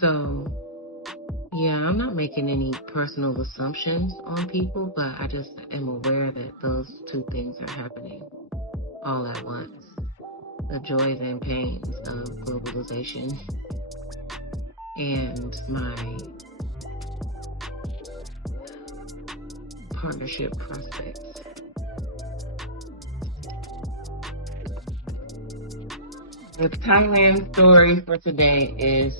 So, yeah, I'm not making any personal assumptions on people, but I just am aware that those two things are happening all at once. The joys and pains of globalization and my partnership prospects. The Thailand story for today is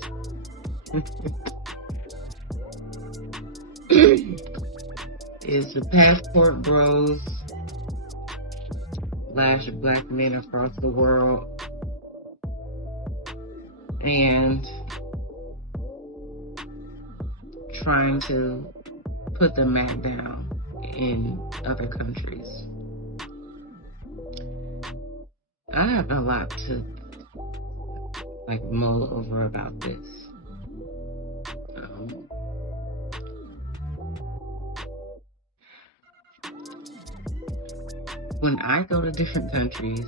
is the passport bros / black men across the world and trying to put the mat down in other countries. I have a lot to mull over about this. When I go to different countries,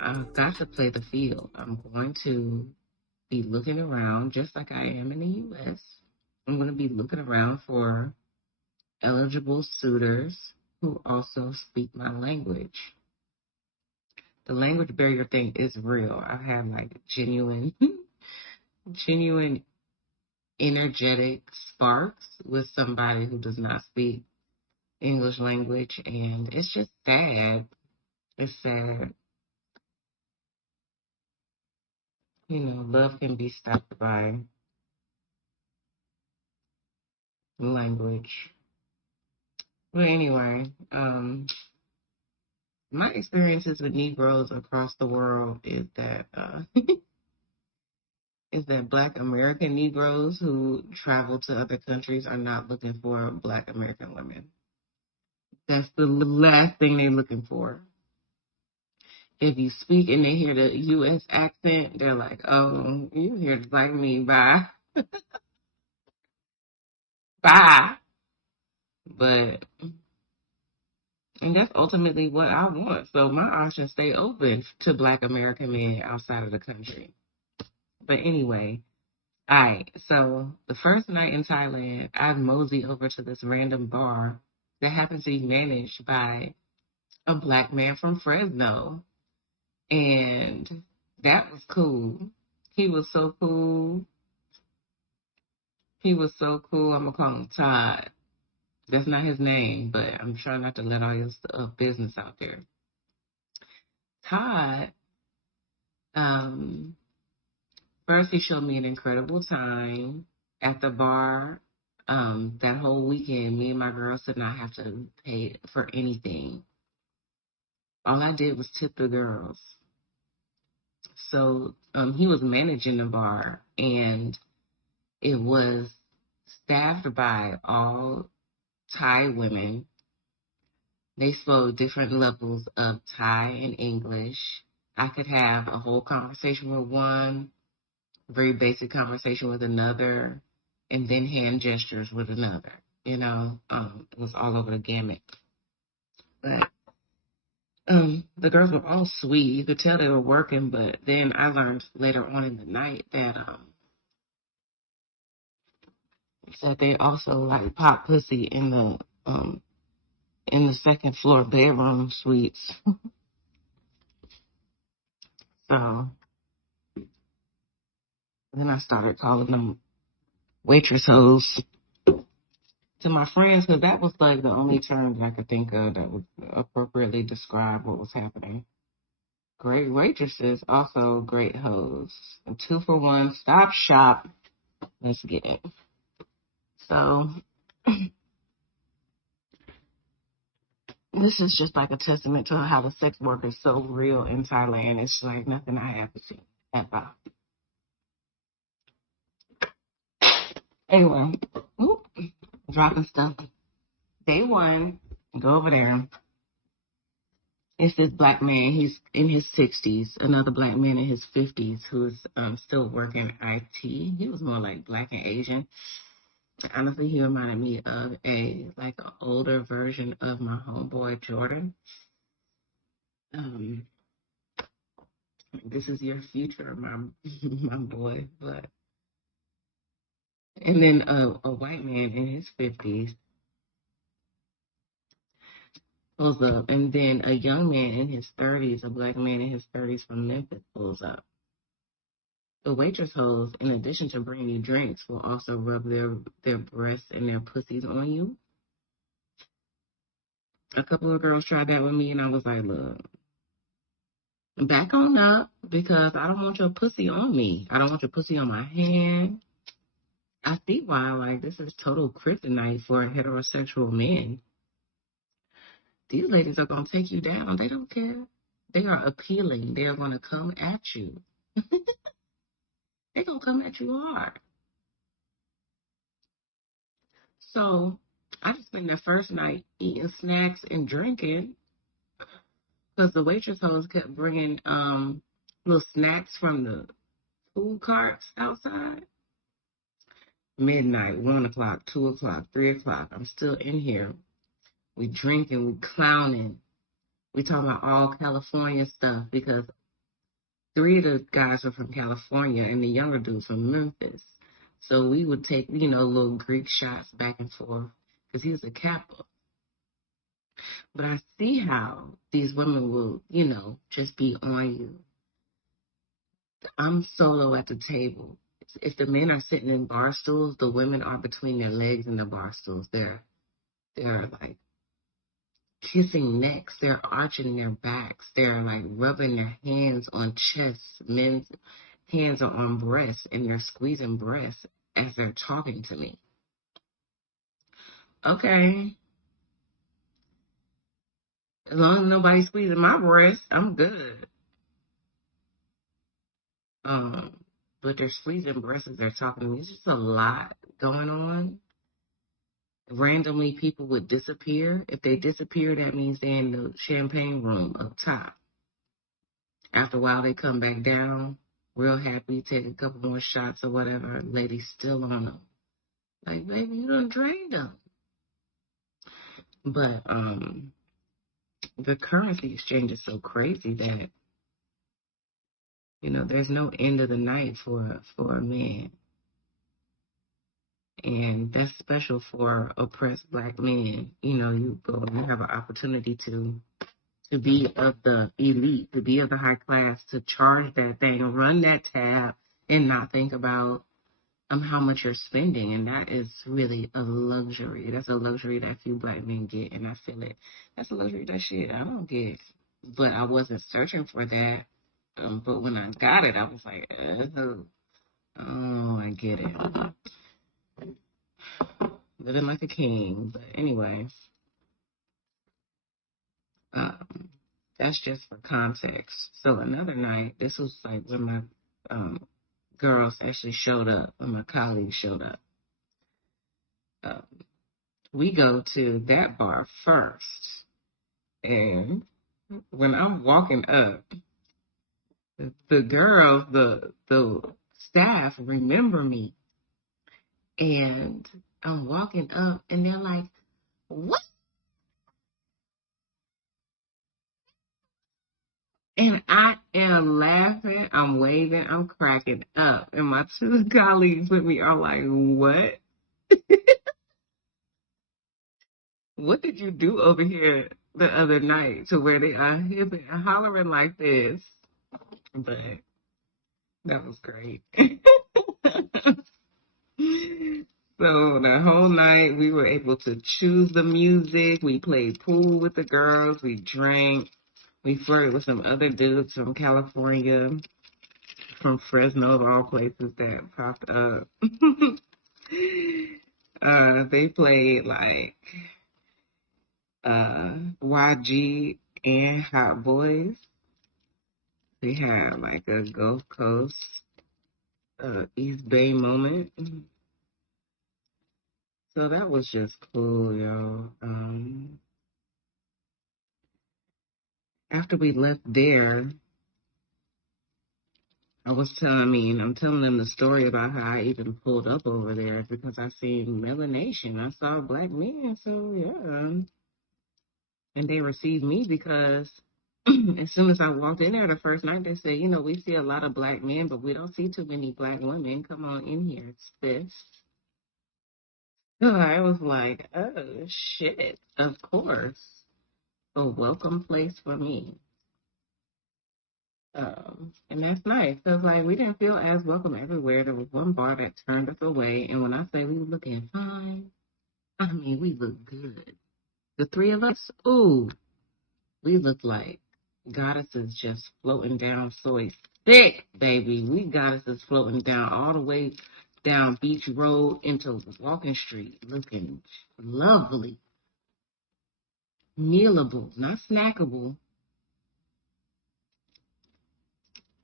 I've got to play the field. I'm going to be looking around just like I am in the U.S. I'm going to be looking around for eligible suitors who also speak my language. The language barrier thing is real. I have genuine energetic sparks with somebody who does not speak English language, and it's just sad. It's sad. Love can be stopped by language. But anyway, my experiences with Negroes across the world is that Black American Negroes who travel to other countries are not looking for Black American women. That's the last thing they're looking for. If you speak and they hear the U.S. accent, they're like, oh, you here to like me, bye. Bye. But, and that's ultimately what I want. So my options stay open to Black American men outside of the country. But anyway, all right. So the first night in Thailand, I mosey over to this random bar that happens to be managed by a Black man from Fresno. And that was cool. He was so cool. I'm going to call him Todd. That's not his name, but I'm trying not to let all your business out there. Todd, first he showed me an incredible time at the bar. That whole weekend, me and my girls did not have to pay for anything. All I did was tip the girls. So he was managing the bar, and it was staffed by all Thai women. They spoke different levels of Thai and English. I could have a whole conversation with one, very basic conversation with another, and then hand gestures with another. It was all over the gamut. But the girls were all sweet. You could tell they were working, but then I learned later on in the night that they also pop pussy in the second floor bedroom suites. So then I started calling them waitress hoes to my friends, because that was the only term that I could think of that would appropriately describe what was happening. Great waitresses, also great hoes. A 2-for-1 stop shop. Let's get it. So this is just a testament to how the sex work is so real in Thailand. It's like nothing I have to see ever. Anyway, dropping stuff. Day one, go over there. It's this Black man. He's in his 60s. Another Black man in his 50s who's still working IT. He was more like Black and Asian. Honestly, he reminded me of an older version of my homeboy Jordan. This is your future, my my boy. But and then a white man in his 50s pulls up, and then a young man in his 30s, a black man in his 30s from Memphis pulls up. The waitress hoes, in addition to bringing you drinks, will also rub their breasts and their pussies on you. A couple of girls tried that with me, and I was like, look, back on up, because I don't want your pussy on me. I don't want your pussy on my hand. I see why, like, this is total kryptonite for heterosexual men. These ladies are going to take you down. They don't care. They are appealing. They are going to come at you. They're going to come at you hard. So I just spent the first night eating snacks and drinking because the waitress hoes kept bringing little snacks from the food carts outside. Midnight, 1 o'clock, 2 o'clock, 3 o'clock. I'm still in here. We drinking, we clowning. We talking about all California stuff because 3 of the guys are from California and the younger dude's from Memphis. So we would take, little Greek shots back and forth because he was a Kappa. But I see how these women will, just be on you. I'm solo at the table. If the men are sitting in bar stools, the women are between their legs and the bar stools. They're like kissing necks. They're arching their backs. They're like rubbing their hands on chests. Men's hands are on breasts, and they're squeezing breasts as they're talking to me. Okay. As long as nobody's squeezing my breast, I'm good. But they're squeezing breasts as they're talking to me. It's just a lot going on. Randomly, people would disappear. If they disappear, that means they're in the champagne room up top. After a while, they come back down, real happy, take a couple more shots or whatever. Lady's still on them. Like, baby, you done drained them. But the currency exchange is so crazy that, there's no end of the night for a man. And that's special for oppressed black men. You go and you have an opportunity to be of the elite, to be of the high class, to charge that thing, run that tab, and not think about how much you're spending. And that is really a luxury. That's a luxury that few black men get, and I feel it. That's a luxury that shit I don't get. But I wasn't searching for that. But when I got it, I was like, oh, I get it. Living like a king. But anyway, that's just for context. So another night, this was like when my girls actually showed up, when my colleagues showed up. We go to that bar first. And when I'm walking up, the girls, the staff remember me. And I'm walking up and they're like, what? And I am laughing, I'm waving, I'm cracking up. And my two colleagues with me are like, what? What did you do over here the other night to where they are hipping and hollering like this? But that was great. So the whole night we were able to choose the music. We played pool with the girls. We drank. We flirted with some other dudes from California, from Fresno, of all places that popped up. They played like YG and Hot Boys. They had like a Gulf Coast, East Bay moment. So that was just cool, yo. After we left there, I'm telling them the story about how I even pulled up over there because I seen melanation. I saw black men, so yeah. And they received me because As soon as I walked in there the first night, they said, we see a lot of black men, but we don't see too many black women. Come on in here, sis. So I was like, oh, shit, of course. A welcome place for me. And that's nice. Because, like, we didn't feel as welcome everywhere. There was one bar that turned us away. And when I say we were looking fine, I mean, we looked good. The three of us, ooh, we looked like goddesses just floating down soy thick, baby. We goddesses floating down all the way down Beach Road into Walking Street, looking lovely, mealable, not snackable.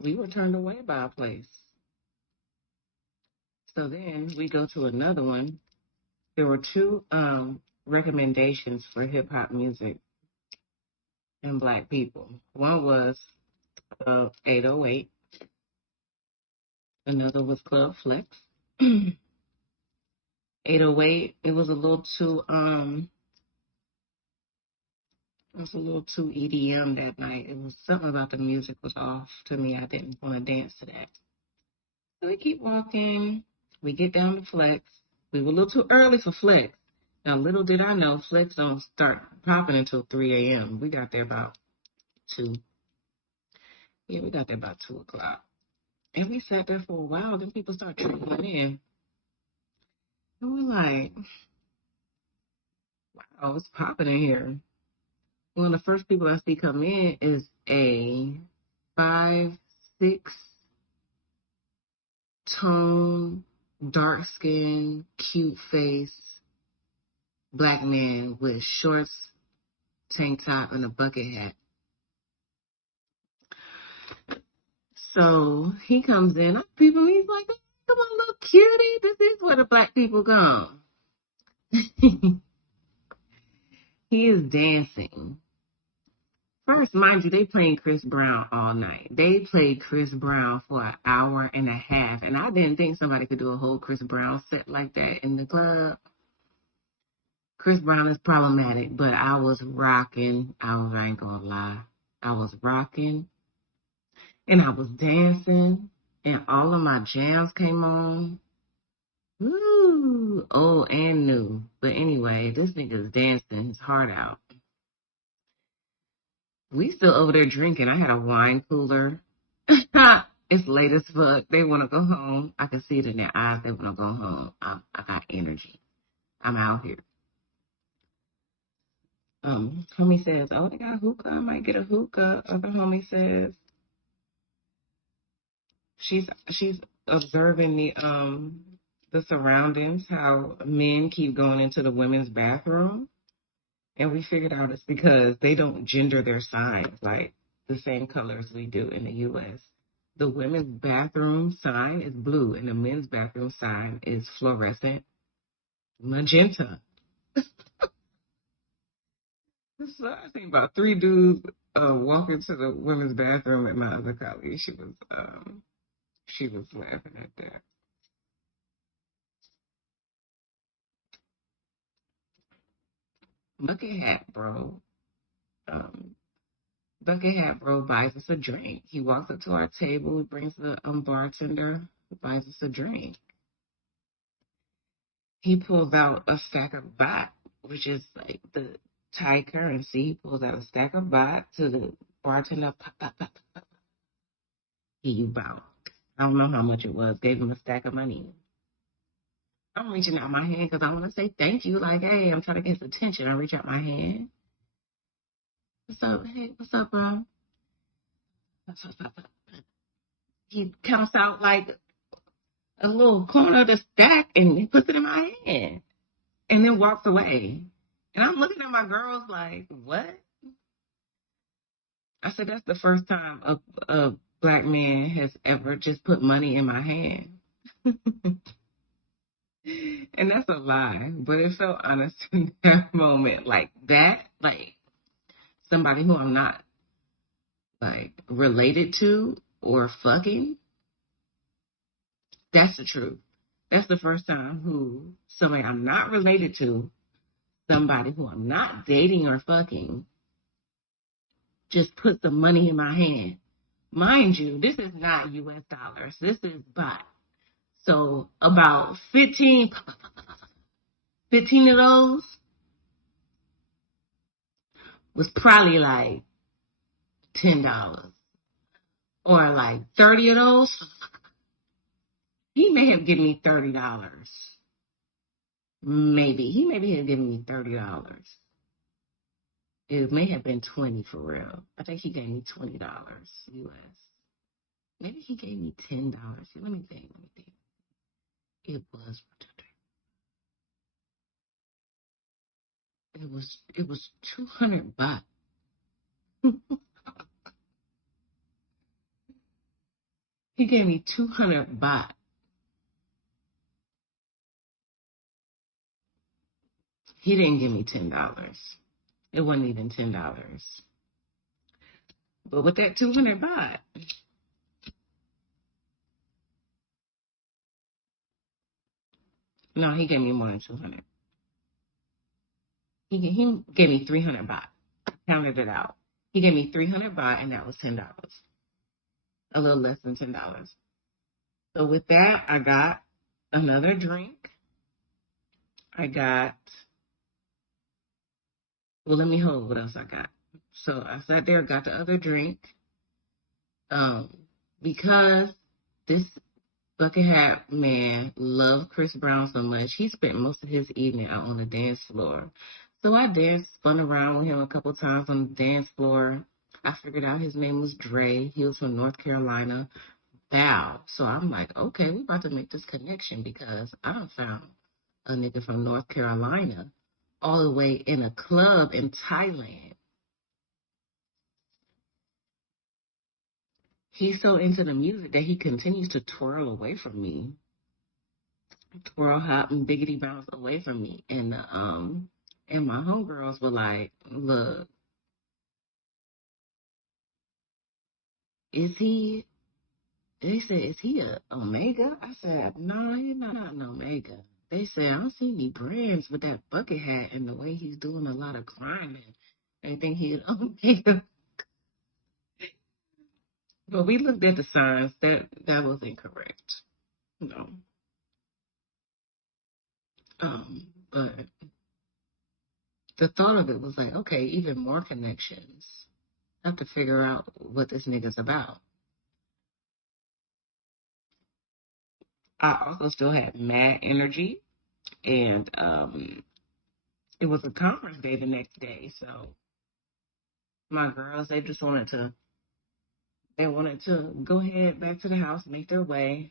We were turned away by a place. So then we go to another one. There were two recommendations for hip hop music and black people. One was 808. Another was Club Flex. 808, it was a little too EDM that night. It was something about the music was off to me. I didn't want to dance to that. So we keep walking. We get down to Flex. We were a little too early for Flex. Now, little did I know, Flex don't start popping until 3 a.m. We got there about 2. Yeah, we got there about 2 o'clock. And we sat there for a while. Then people start trickling in. And we're like, wow, it's popping in here. One of the first people I see come in is a 5'6" tone, dark skin, cute face, black man with shorts, tank top, and a bucket hat. So he comes in, people, he's like, come on, little cutie, this is where the black people come. He is dancing. First, mind you, they playing Chris Brown all night. They played Chris Brown for an hour and a half, and I didn't think somebody could do a whole Chris Brown set like that in the club. Chris Brown is problematic, but I was rocking. I ain't gonna lie. I was rocking, and I was dancing, and all of my jams came on. Woo! Old and new. But anyway, this nigga's dancing his heart out. We still over there drinking. I had a wine cooler. It's late as fuck. They want to go home. I can see it in their eyes. They want to go home. I got energy. I'm out here. Homie says, oh, they got a hookah. I might get a hookah. Other homie says she's observing the surroundings, how men keep going into the women's bathroom. And we figured out it's because they don't gender their signs like the same color as we do in the U.S. The women's bathroom sign is blue, and the men's bathroom sign is fluorescent magenta. So I think about 3 dudes walking to the women's bathroom at my other colleague. She was laughing at that. Bucket hat, bro. Bucket hat, bro, buys us a drink. He walks up to our table, brings the bartender, buys us a drink. He pulls out a stack of baht, which is like the Thai currency. He pulls out a stack of baht to the bartender. Pop, pop, pop, pop. He bounced. I don't know how much it was. Gave him a stack of money. I'm reaching out my hand because I want to say thank you. Like, hey, I'm trying to get his attention. I reach out my hand. What's up? Hey, what's up, bro? What's up? He counts out like a little corner of the stack and he puts it in my hand and then walks away. And I'm looking at my girls like, what? I said, that's the first time a black man has ever just put money in my hand. And that's a lie, but it felt honest in that moment. Like that, like somebody who I'm not like related to or fucking. That's the truth. That's the first time who somebody I'm not related to, somebody who I'm not dating or fucking, just put some money in my hand. Mind you, this is not US dollars. This is baht. So about 15 of those was probably like $10. Or like 30 of those, he may have given me $30. Maybe. He maybe had given me $30. It may have been 20 for real. I think he gave me $20 US. Maybe he gave me $10. Let me think. It was 200 baht. He gave me 200 baht. He didn't give me $10. It wasn't even $10. But with that 200 baht, no, he gave me more than 200. He gave me 300 baht. Counted it out. He gave me 300 baht, and that was $10. A little less than $10. So with that, I got another drink. Well, let me hold what else I got. So I sat there, got the other drink. Because this bucket hat man loved Chris Brown so much, he spent most of his evening out on the dance floor. So I spun around with him a couple times on the dance floor. I figured out his name was Dre. He was from North Carolina. Bow. So I'm like, okay, we about to make this connection because I done found a nigga from North Carolina all the way in a club in Thailand. He's so into the music that he continues to twirl away from me. Twirl, hop, and biggity bounce away from me. And my homegirls were like, look, they said, is he a Omega? I said, no, he's not an Omega. They said, I don't see any brands with that bucket hat and the way he's doing a lot of climbing. They think he's Omega. But we looked at the signs. That was incorrect. No. But the thought of it was like, okay, even more connections. I have to figure out what this nigga's about. I also still had mad energy, and it was a conference day the next day, so my girls, they wanted to go ahead back to the house, make their way.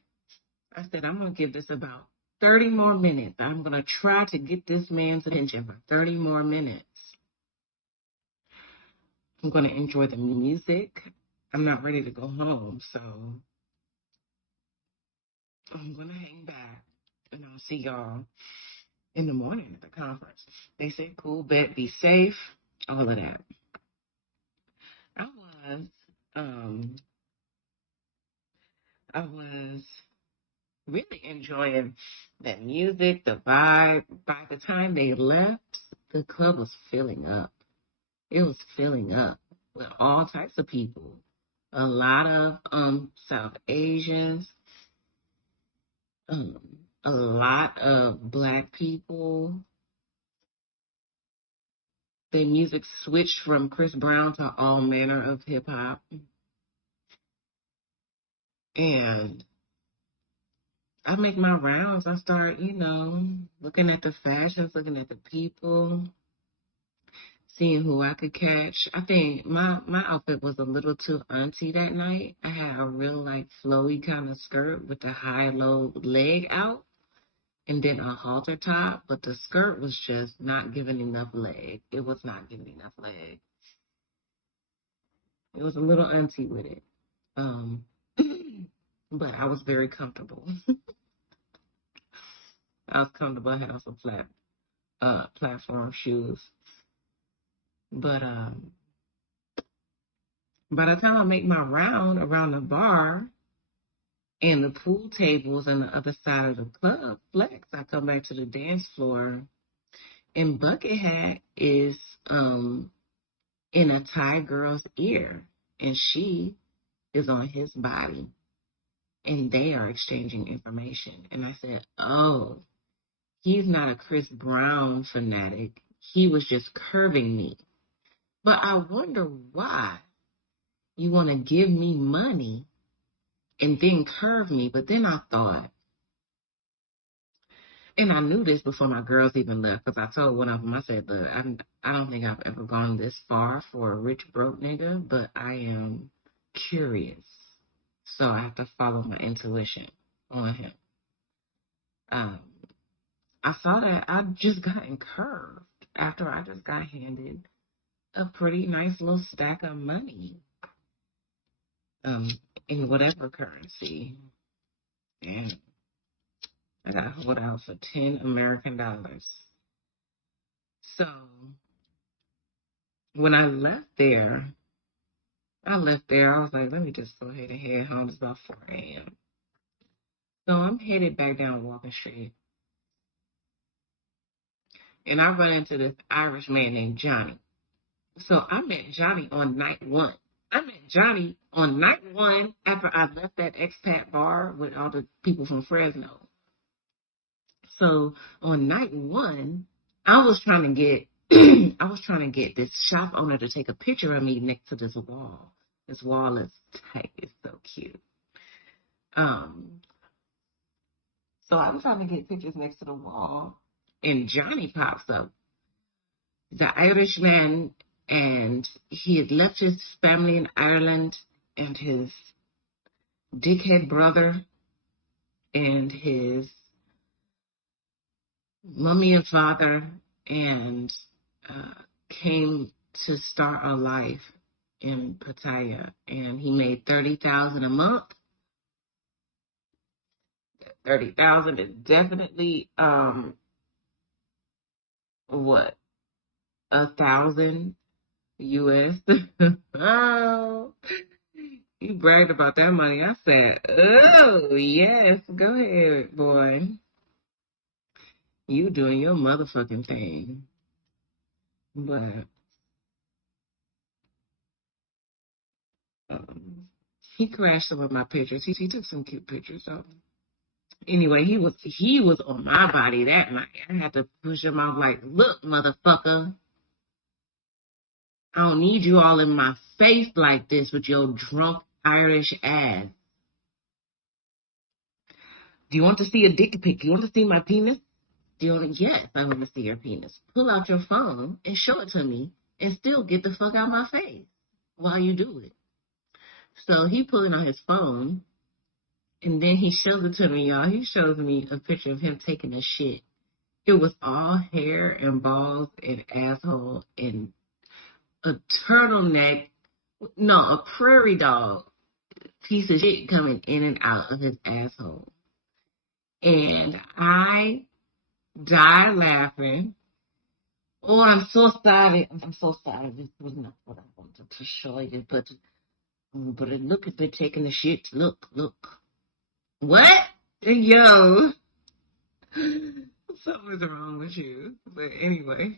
I said, I'm gonna give this about 30 more minutes. I'm gonna try to get this man's attention for 30 more minutes. I'm gonna enjoy the music. I'm not ready to go home, so I'm gonna hang back, and I'll see y'all in the morning at the conference. They said, cool, bet, be safe, all of that. I was really enjoying that music, the vibe. By the time they left, the club was filling up. It was filling up with all types of people. A lot of South Asians, a lot of Black people. The music switched from Chris Brown to all manner of hip hop. And I make my rounds. I start, looking at the fashions, looking at the people, seeing who I could catch. I think my outfit was a little too auntie that night. I had a real like flowy kind of skirt with the high-low leg out and then a halter top, but the skirt was just not giving enough leg. It was not giving enough leg. It was a little auntie with it. But I was very comfortable. I was comfortable. I had some platform shoes. But by the time I make my round around the bar and the pool tables on the other side of the club flex, I come back to the dance floor, and Bucket Hat is in a Thai girl's ear, and she is on his body, and they are exchanging information. And I said, oh, he's not a Chris Brown fanatic. He was just curving me. But I wonder why you want to give me money and then curve me. But then I thought, and I knew this before my girls even left, because I told one of them, I said, look, I don't think I've ever gone this far for a rich, broke nigga, but I am curious. So I have to follow my intuition on him. I saw that I just gotten curved after I just got handed a pretty nice little stack of money in whatever currency. And I got hold out for 10 American dollars. So when I left there, I was like, let me just go ahead and head home. It's about 4 a.m. So I'm headed back down Walking Street. And I run into this Irish man named Johnny. So I met Johnny on night one. I met Johnny on night one after I left that expat bar with all the people from Fresno. So on night one, I was trying to get this shop owner to take a picture of me next to this wall. This wall is tight. It's so cute. So I was trying to get pictures next to the wall, and Johnny pops up. The Irishman, and he had left his family in Ireland, and his dickhead brother, and his mummy and father, and came to start a life in Pattaya, and he made $30,000 a month. 30,000 is definitely what, 1,000 US. Oh, you bragged about that money. I said, oh yes, go ahead, boy. You doing your motherfucking thing. But he crashed some of my pictures. He took some cute pictures of them. Anyway, he was on my body that night. I had to push him out like, look, motherfucker, I don't need you all in my face like this with your drunk Irish ass. Do you want to see a dick pic? You want to see my penis? Yes, I want to see your penis. Pull out your phone and show it to me and still get the fuck out my face while you do it. So he pulling out his phone, and then he shows it to me, y'all. He shows me a picture of him taking a shit. It was all hair and balls and asshole and a turtleneck. No, a prairie dog piece of shit coming in and out of his asshole. And I died laughing. Oh, I'm so sorry. I'm so sorry. This was not what I wanted to show you, but look at they're taking the shit. Look. What? Yo. Something's wrong with you. But anyway.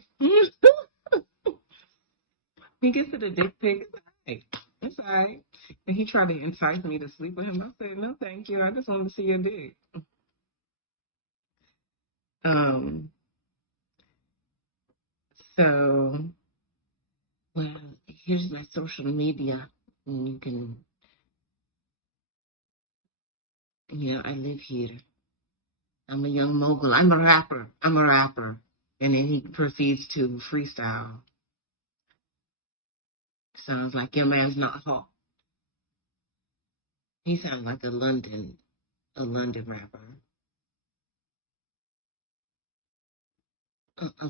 He gets to the dick pic. It's all right. And he tried to entice me to sleep with him. I said, no, thank you. I just wanted to see your dick. So, well, here's my social media. And you can, I live here. I'm a young mogul. I'm a rapper. And then he proceeds to freestyle. Sounds like your man's not hot. He sounds like a London rapper.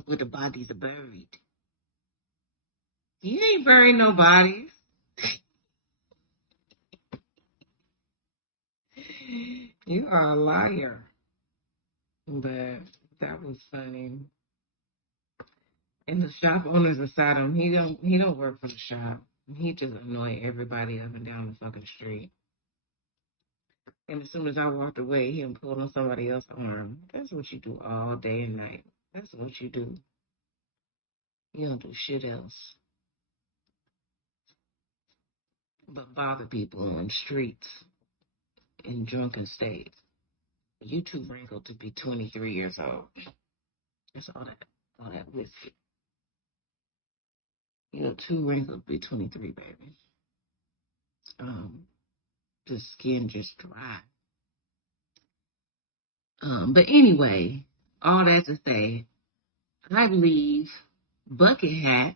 Where the bodies are buried. You ain't buried no bodies. You are a liar. But that was funny. And the shop owner's beside him. He don't work for the shop. He just annoy everybody up and down the fucking street. And as soon as I walked away, he pulled on somebody else's arm. That's what you do all day and night. That's what you do. You don't do shit else. but bother people on streets in drunken states. You too wrinkled to be 23 years old. That's all that whiskey. You're too wrinkled to be 23, baby. Um, the skin just dry. But anyway, all that to say, I believe bucket hat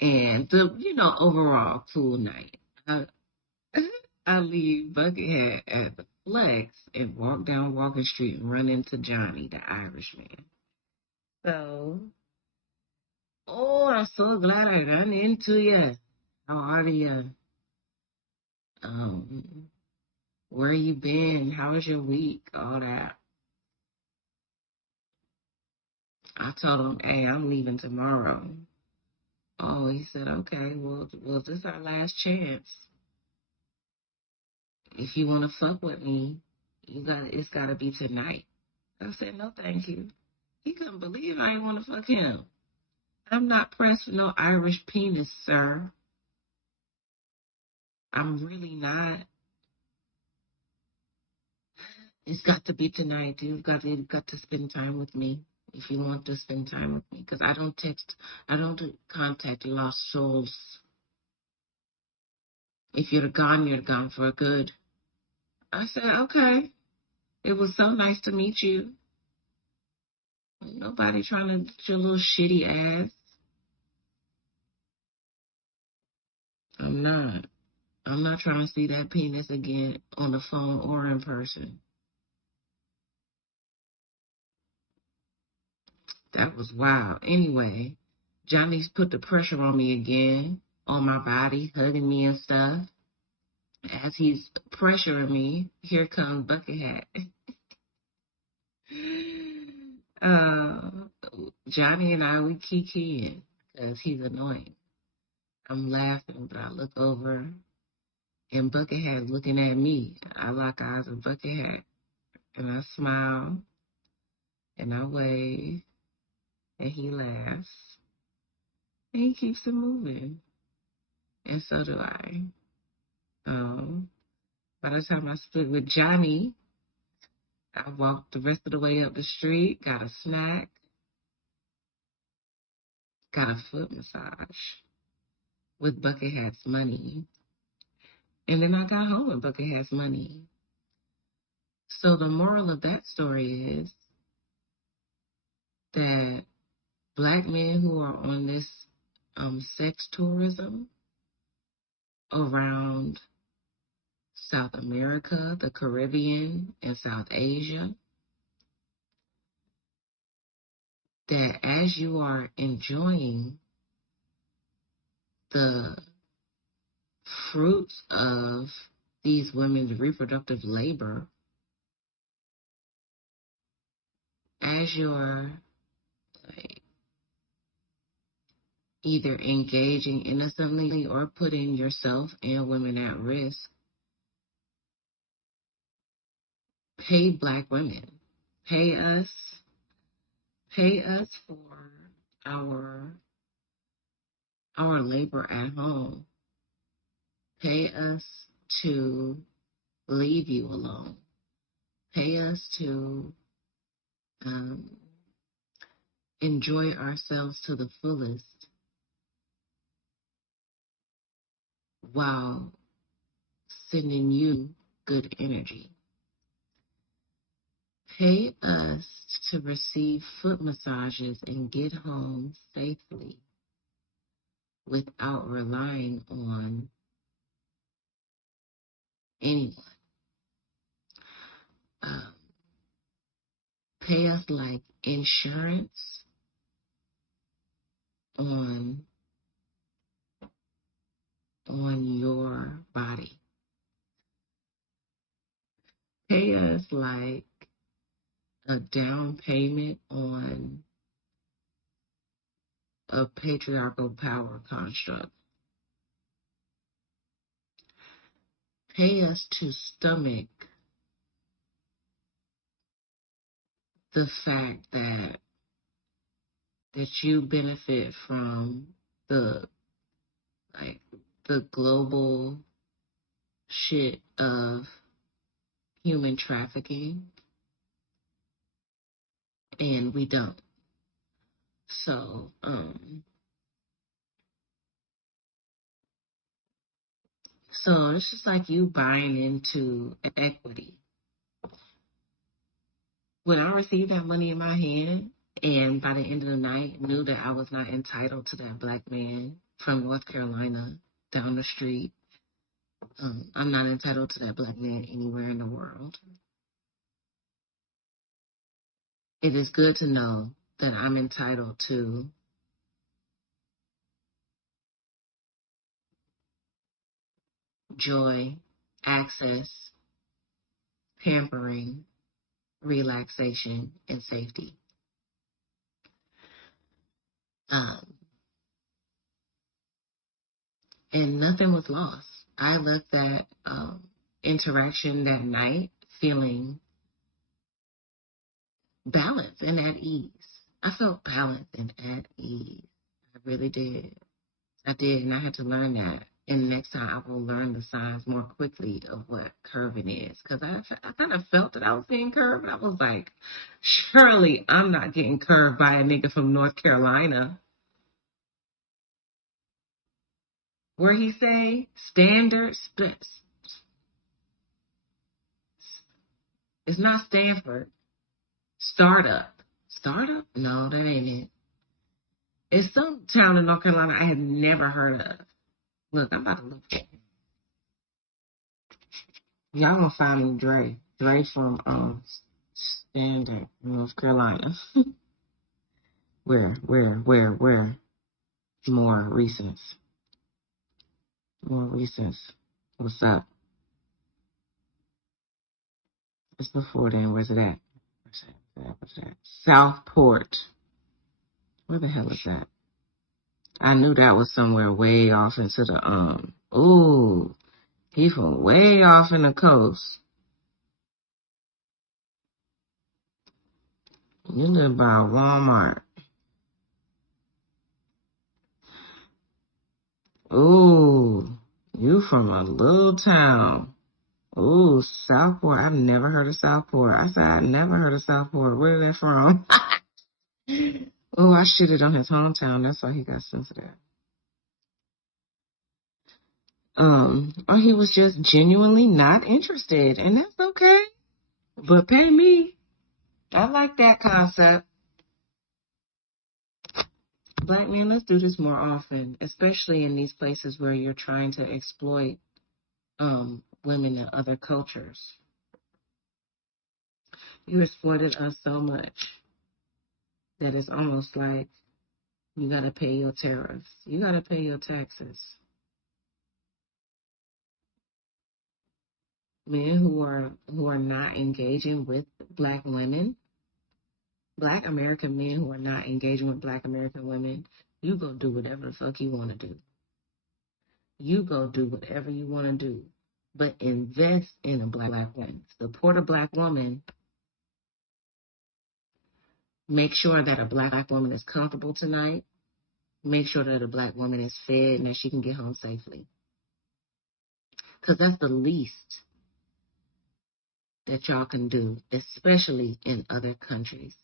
and the overall cool night. I, I leave bucket hat at the flex and walk down Walking Street and run into Johnny, the Irishman. So, oh, I'm so glad I ran into you. How are you? Um, where you been? How was your week? All that. I told him, hey, I'm leaving tomorrow. Oh, he said, okay, well, this is our last chance. If you want to fuck with me, it's got to be tonight. I said, no, thank you. He couldn't believe I didn't want to fuck him. I'm not pressed for no Irish penis, sir. I'm really not. It's got to be tonight. You've got to spend time with me if you want to spend time with me. Because I don't contact lost souls. If you're gone for good. I said, okay. It was so nice to meet you. Ain't nobody trying to get your little shitty ass. I'm not. I'm not trying to see that penis again on the phone or in person. That was wild. Anyway, Johnny's put the pressure on me again, on my body, hugging me and stuff. As he's pressuring me, here comes Bucket Hat. uh, Johnny and I, we kikiing because he's annoying. I'm laughing, but I look over and Bucket Hat is looking at me. I lock eyes with Bucket Hat and I smile and I wave and he laughs and he keeps it moving. And so do I. By the time I split with Johnny, I walked the rest of the way up the street, got a snack, got a foot massage with Bucket Hat's money. And then I got home with Bucket Hat's money. So the moral of that story is that black men who are on this sex tourism around South America, the Caribbean, and South Asia, that as you are enjoying the fruits of these women's reproductive labor, as you're either engaging innocently or putting yourself and women at risk, pay black women. Pay us. Pay us for our labor at home. Pay us to leave you alone. Pay us to enjoy ourselves to the fullest while sending you good energy. Pay us to receive foot massages and get home safely without relying on anyone. Pay us like insurance on your body. Pay us like a down payment on a patriarchal power construct. Pay us to stomach the fact that you benefit from the the global shit of human trafficking, and we don't. So, so it's just like you buying into equity. When I received that money in my hand, and by the end of the night, knew that I was not entitled to that black man from North Carolina down the street. I'm not entitled to that black man anywhere in the world. It is good to know that I'm entitled to joy, access, pampering, relaxation, and safety. And nothing was lost. I left that interaction that night feeling balanced and at ease. I felt balanced and at ease. I really did. I did, and I had to learn that. And next time I will learn the signs more quickly of what curving is. Because I kind of felt that I was being curved. I was like, surely I'm not getting curved by a nigga from North Carolina. Where he say, standard, it's not Stanford. Startup. Startup? No, that ain't it. It's some town in North Carolina I had never heard of. Look, I'm about to look for it. Y'all gonna find me Dre. Dre from Standard, North Carolina. Where? More recent. What's up? It's before then. Where's it at? Where's that? Southport. Where the hell is that? I knew that was somewhere way off into the Ooh, he from way off in the coast. You live by Walmart. Ooh, you from a little town. Ooh, Southport. I've never heard of Southport. I said I never heard of Southport. Where is that from? Oh, I shitted on his hometown. That's why he got sensitive. Or he was just genuinely not interested, and that's okay. But pay me. I like that concept. Black men, let's do this more often, especially in these places where you're trying to exploit women in other cultures. You exploited us so much that it's almost like you gotta pay your tariffs. You gotta pay your taxes. Men who are not engaging with black women, black American men who are not engaging with black American women, you go do whatever the fuck you want to do. You go do whatever you want to do. But invest in a black woman. Support a black woman. Make sure that a black woman is comfortable tonight. Make sure that a black woman is fed and that she can get home safely. Because that's the least that y'all can do, especially in other countries.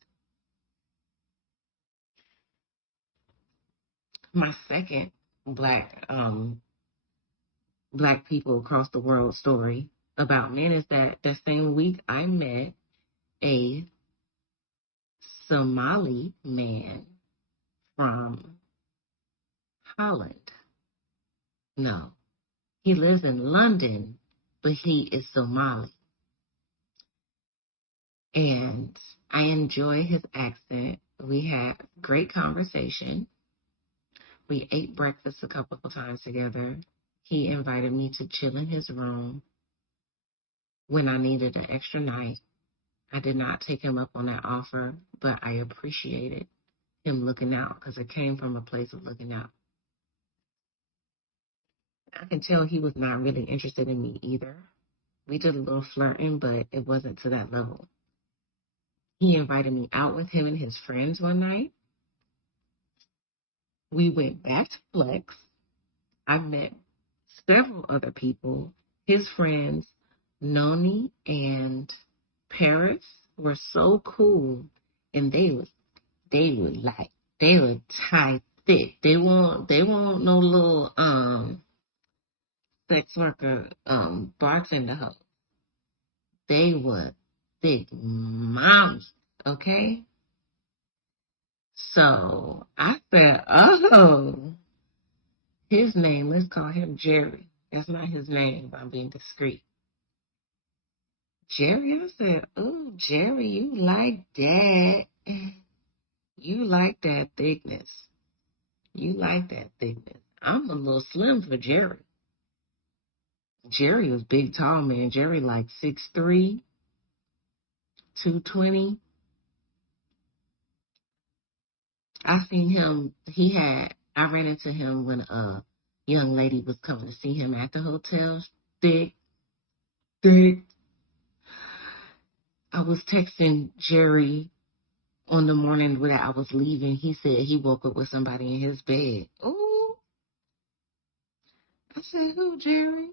My second black people across the world story about men is that same week I met a Somali man from Holland. No, he lives in London, but he is Somali. And I enjoy his accent. We had great conversation. We ate breakfast a couple of times together. He invited me to chill in his room when I needed an extra night. I did not take him up on that offer, but I appreciated him looking out because it came from a place of looking out. I can tell he was not really interested in me either. We did a little flirting, but it wasn't to that level. He invited me out with him and his friends one night. We went back to Flex. I met several other people, his friends, Noni and Paris, were so cool, and they were like they were tight thick. They won't no little sex worker bartender hoe. They were thick moms, okay? So I said, oh, his name, let's call him Jerry. That's not his name, but I'm being discreet. Jerry, I said, oh, Jerry, you like that. You like that thickness. You like that thickness. I'm a little slim for Jerry. Jerry was big, tall man. Jerry like 6'3", 220. I seen him. I ran into him when a young lady was coming to see him at the hotel. Thick, thick. I was texting Jerry on the morning that I was leaving. He said he woke up with somebody in his bed. Ooh. I said, who, Jerry?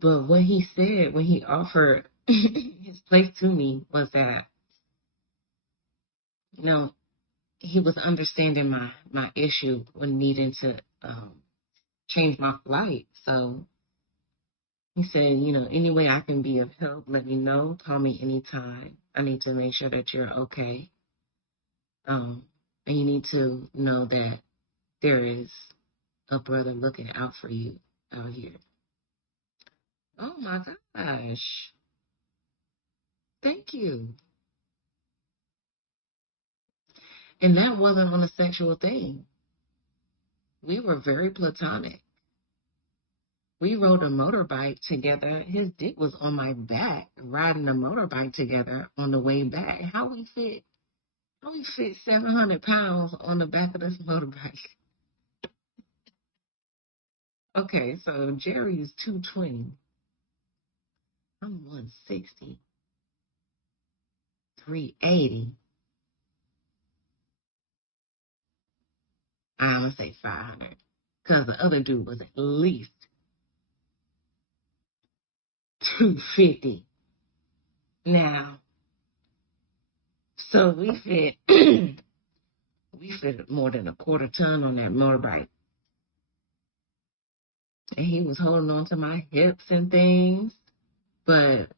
But what he said when he offered his place to me was that, you know, he was understanding my issue when needing to change my flight. So he said, you know, any way I can be of help, let me know. Call me anytime. I need to make sure that you're okay. And you need to know that there is a brother looking out for you out here. Oh my gosh. Thank you. And that wasn't on a sexual thing. We were very platonic. We rode a motorbike together. His dick was on my back, riding a motorbike together on the way back. How we fit 700 pounds on the back of this motorbike? Okay, so Jerry's 220. I'm 160. 380. I'm going to say 500. Because the other dude was at least 250. Now, so we fit we fit more than a quarter ton on that motorbike. And he was holding on to my hips and things. But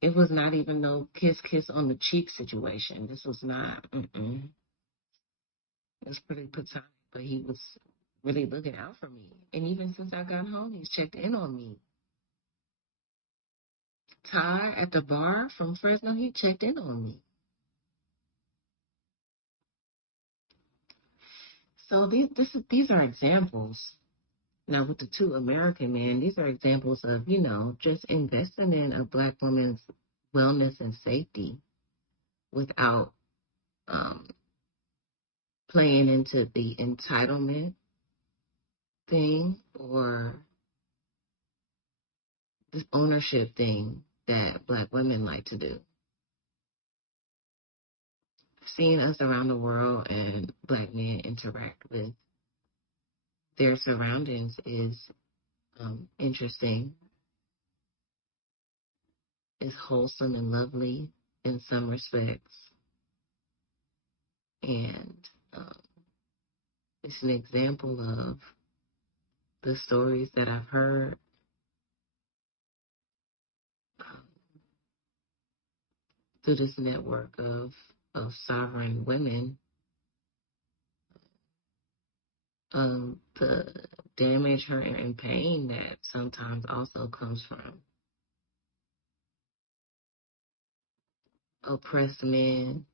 it was not even no kiss on the cheek situation. This was not, it was pretty platonic, but he was really looking out for me. And even since I got home, he's checked in on me. Ty at the bar from Fresno, he checked in on me. So these are examples. Now with the two American men, these are examples of, you know, just investing in a Black woman's wellness and safety without playing into the entitlement thing or this ownership thing that Black women like to do. Seeing us around the world and Black men interact with their surroundings is interesting. It's wholesome and lovely in some respects. And it's an example of the stories that I've heard through this network of sovereign women, the damage, hurt, and pain that sometimes also comes from oppressed men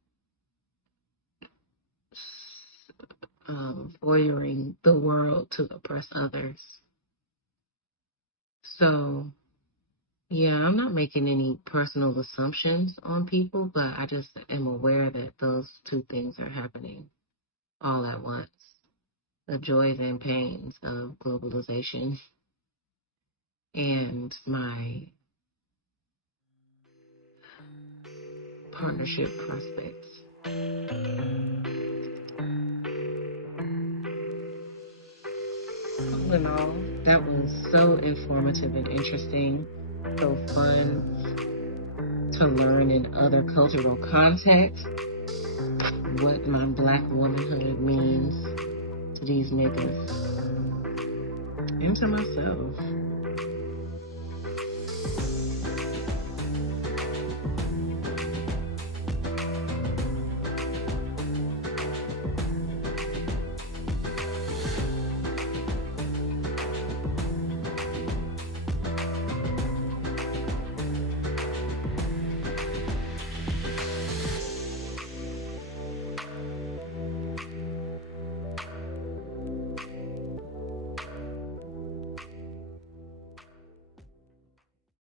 voyeuring the world to oppress others. So, yeah, I'm not making any personal assumptions on people, but I just am aware that those two things are happening all at once. The joys and pains of globalization and my partnership prospects. all in all, that was so informative and interesting, so fun to learn in other cultural contexts what my Black womanhood means to these niggas and to myself.